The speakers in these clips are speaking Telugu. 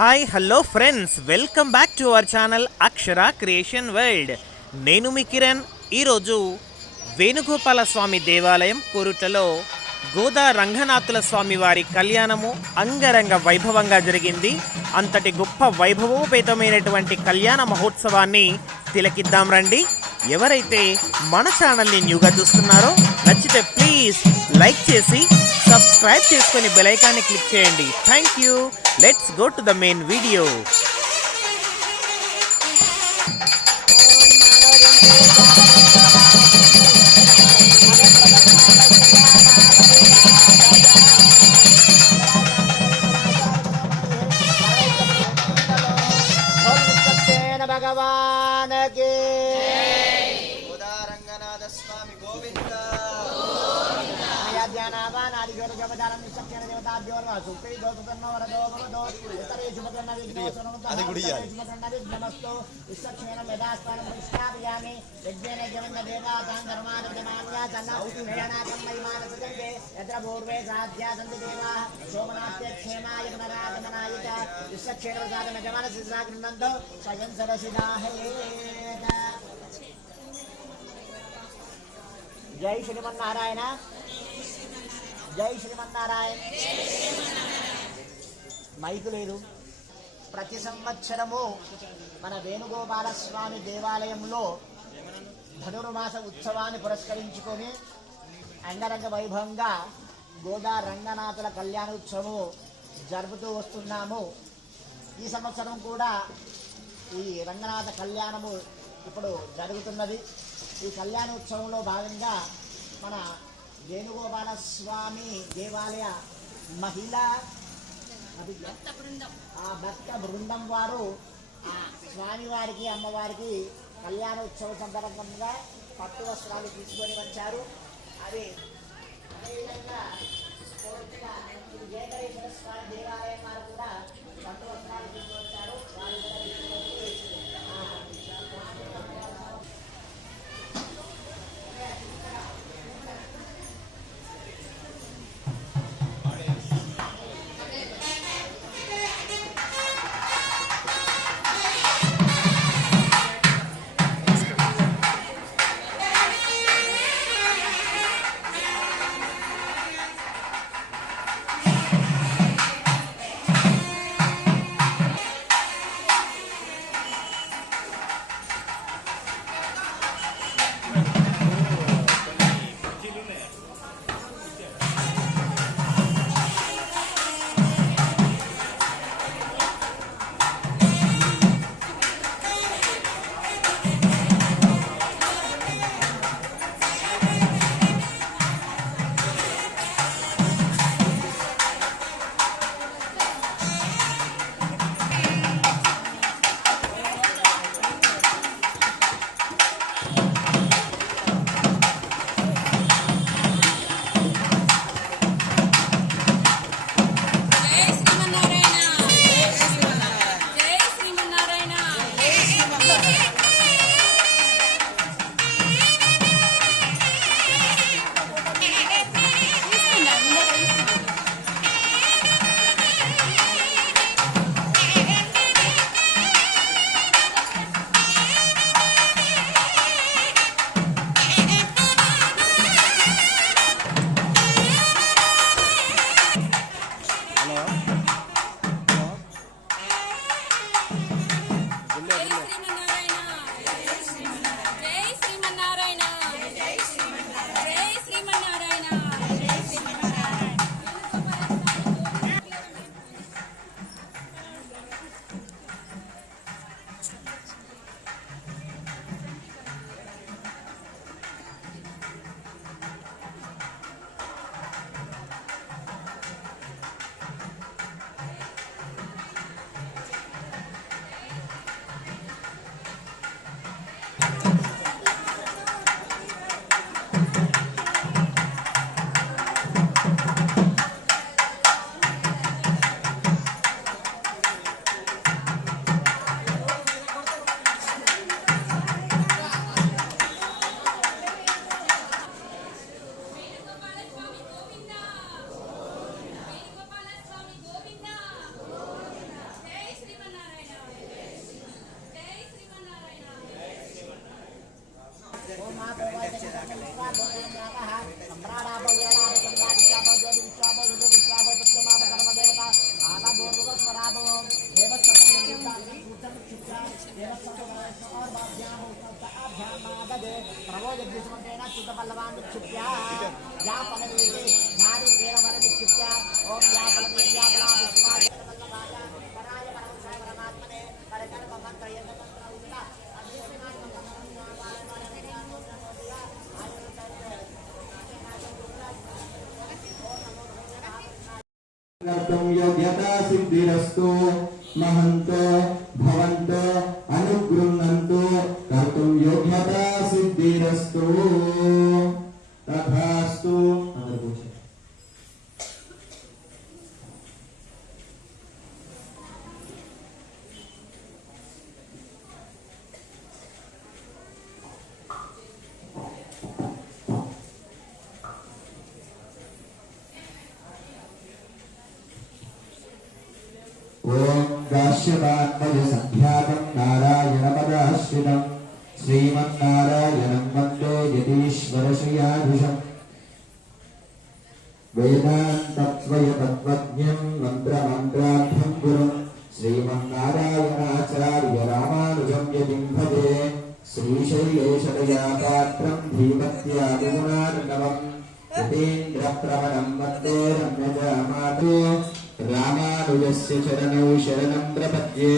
Hi hello friends, welcome back to our channel Akshara creation world. నేను మీ కిరణ్. ఈరోజు వేణుగోపాల స్వామి దేవాలయం కోరుటలో గోదా రంగనాథుల స్వామి వారి కళ్యాణము అంగరంగ వైభవంగా జరిగింది. అంతటి గొప్ప వైభవోపేతమైనటువంటి కళ్యాణ మహోత్సవాన్ని తిలకిద్దాం రండి. ఎవరైతే మన ఛానల్ని న్యూగా చూస్తున్నారో నచ్చితే ప్లీజ్ లైక్ చేసి సబ్స్క్రైబ్ చేసుకొని బెల్ ఐకాన్ని క్లిక్ చేయండి. Thank you. Let's go to the main video. भगवान के गोदा रंगनाथ स्वामी गोविंद ज्ञानावान आदि ज्योति जपदारं निसक्यन देवताभ्यो नमः सुप्री दोतनो वरदो भवदो इतरे शुभकर्ණ विघ्नमस्तु विश्वक्षेण मेधास्तानं प्रतिष्ठापयामि यज्ञेन जवन्त देवातां धर्मान् विदमान्या सन्नाहुतिमेणाकं महिमानसजन्ते यत्र पूर्वे साध्या सन्ति देवाः सोमनास्ते क्षेमाय पुनरागमनाय च विश्वक्षेण प्रसादं यजमानस्य गृह्णन्तो स्वयं सरसिदाः जय श्रीमन्नारायण. జై శ్రీమన్నారాయణ. మైకు లేదు. ప్రతి సంవత్సరము మన వేణుగోపాల స్వామి దేవాలయంలో ధనుర్మాస ఉత్సవాన్ని పురస్కరించుకొని అంగరంగ వైభవంగా గోదా రంగనాథుల కళ్యాణోత్సవము జరుపుతూ వస్తున్నాము. ఈ సంవత్సరం కూడా ఈ రంగనాథ కళ్యాణము ఇప్పుడు జరుగుతున్నది. ఈ కళ్యాణోత్సవంలో భాగంగా మన వేణుగోపాల స్వామి దేవాలయ మహిళా భక్త బృందం వారు స్వామివారికి అమ్మవారికి కళ్యాణోత్సవ సందర్భంగా పట్టు వస్త్రాలు తీసుకొని వచ్చారు. అవి అదేవిధంగా జయకరేశ్వర స్వామి దేవాలయం వారు కూడా పట్టు వస్త్రాలు తీసుకొచ్చారు. पल्लवान् विक्षिप्य या फलवीते नारिकेलवरं विक्षिप्य ॐ या फलवीर्याफला पुष्पाय वल्लभाय पराय परमशाय परमात्मने परकल्पमन्त्रयन्तमन्त्रौता कर्तुं योग्यता सिद्धिरस्तु महन्तो भवन्तो अनुगृह्णन्तु कर्तुं योग्यता सिद्धिरस्तु तथास्तु। ओम गाश्यपान्मयसंख्यातं नारायणपदाश्रितं श्रीमन्नारायणं वन्दे यतीश्वरश्रियाधीशम् वेदान्तत्वयतत्त्वज्ञं मन्त्रमन्त्रार्थं गुरुं श्रीमन्नारायणाचार्य रामानुजं यतिं भजे श्रीशैलेशदयापात्रं धीमत्यादिगुणार्णवम् यतीन्द्रप्रवणं वन्दे रम्यजामातु रामानुजस्य चरणौ शरणं प्रपद्ये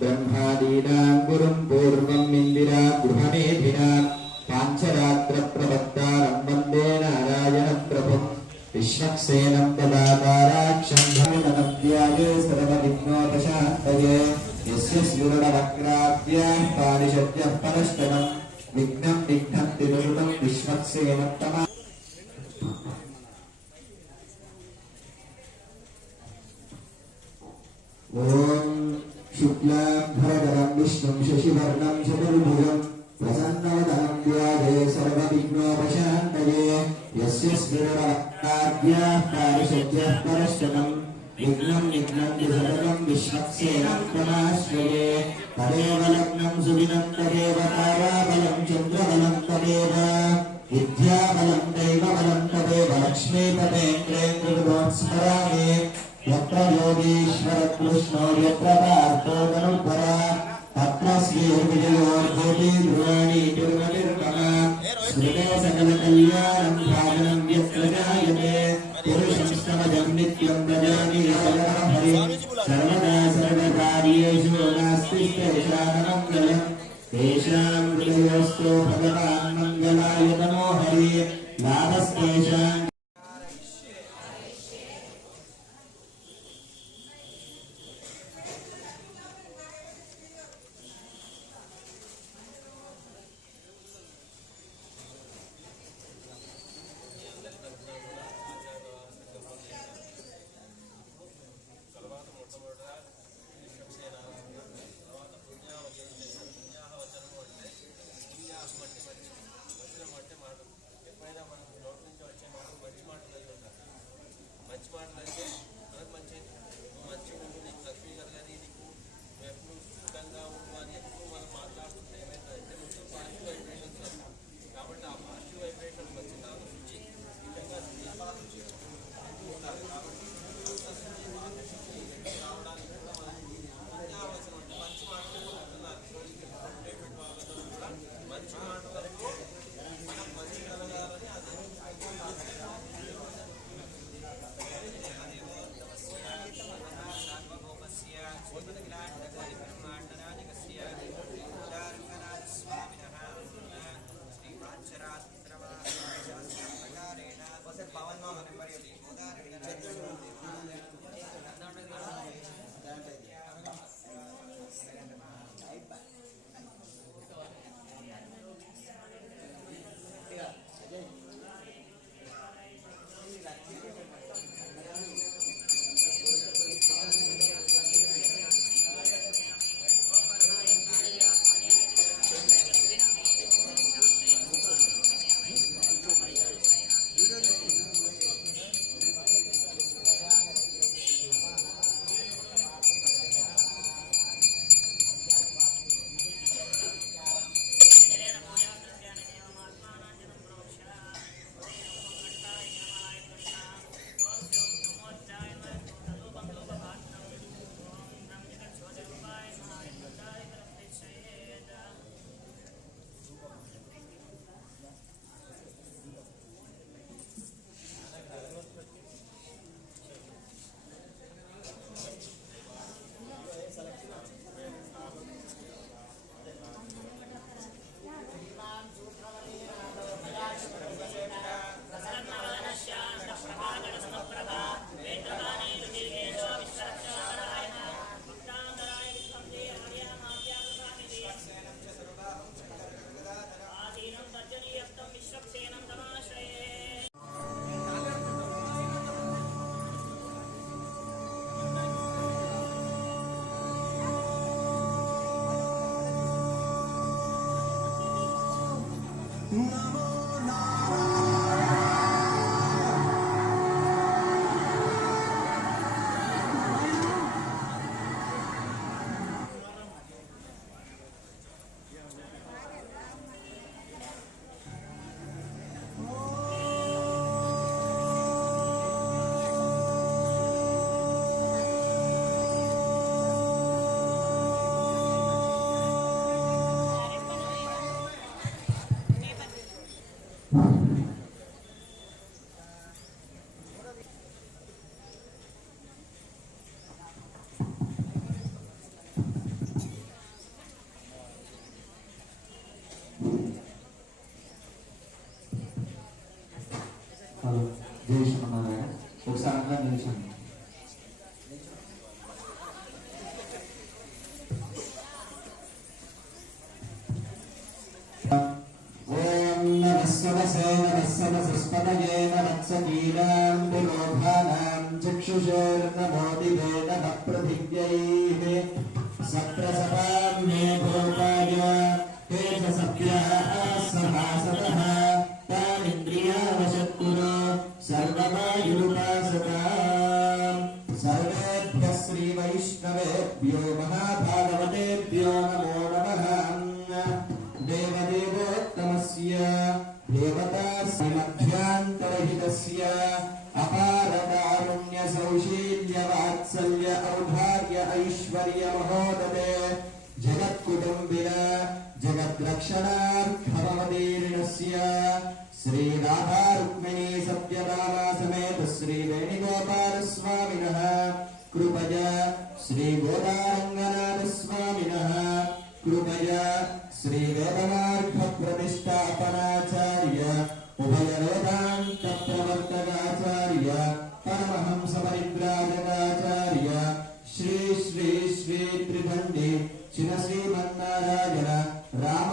ब्रह्मादीनां गुरुं पूर्वम् इन्दिरा गृहमेधिनां पाञ्चरात्रप्रवक्तारं वन्दे नारायणं प्रभुं विश्वक्सेनं तदाताराक्षं धनुनद्याये सर्वविघ्नोपशान्तये यस्य स्फुरणवक्राद्याः पारिषद्यः परष्टनं विघ्नं विघ्नन्ति दुष्टं विश्वक्सेनं तमा। ओम शुक्लांभरधरं विष्णुं शशिवर्णं चतुर्भुजं प्रसन्नवदनं ध्याये सर्वविघ्नोपशान्तये यस्य स्फुरणवक्त्राद्याः पारिषद्यः परष्टनं विघ्नं विघ्नन्ति सर्वं विश्वक्सेनं तमाश्रये तदेव लग्नं सुदिनं तदेव ताराबलं चन्द्रबलं तदेव विद्याबलं दैवबलं तदेव लक्ष्मीपतेन्द्रेन्द्रविदोत्स्मरामि यत्र योगीश्वर कृष्णो यत्र पार्थो धनुर्धरा तत्र श्रीर्विजयोर्भूति ध्रुवाणि दुर्गतिर्ममा स्मृते सकलकल्याणं भाजनं यत्र जायते पुरुषं स्तवजं नित्यं भजामि शरणं हरिं सर्वदा सर्वकार्येषु नास्ति तेषां मङ्गलं तेषां हृदयोस्तु भगवान् मङ्गलाय नमो हरि लाभस्तेषां। ఎప్పుడైనా మనం నోటి నుంచి వచ్చే మాట హలో జయశ్రీమన్నారాయణ ఒకసారి అంతా నిలిచండి. ఓం నమస్సవసే నమస్సవసస్పతయే నమత్సకీనాం విలోభానాం చక్షుషేర్నమోదితే నమః ప్రతిజ్ఞైః సప్రసపాం మే భూపాయ తేజసప్యాః సహాసతః తానింద్రియావశత్కురు సర్వమాయురుపాసతాం సర్వేభ్యः శ్రీవైష్ణవేభ్యో మహాభాగవతేభ్యో నమో నమః దేవదేవోత్తమస్య దేవతామధ్యాంతరహితస్య అపారకారుణ్య సౌశీల్య వాత్సల్య ఔదార్య ఐశ్వర్య మహోదతే జగత్కుటుంబిన జగద్రక్షణార్థమవతీర్ణస్య శ్రీ రాధా రుక్మిణీ సత్యభామా సమేత శ్రీ వేణుగోపాల స్వామినః కృపయా శ్రీ గోదారంగనాథ స్వామినః కృపయా శ్రీ వేదమార్గ ప్రతిష్టాపనాచార్య ఉభయ వేదాంత ప్రవర్తకాచార్య పరమహంస పరివ్రాజకాచార్య శ్రీ శ్రీ శ్రీ త్రిదండి చిన శ్రీమన్నారాయణ రామ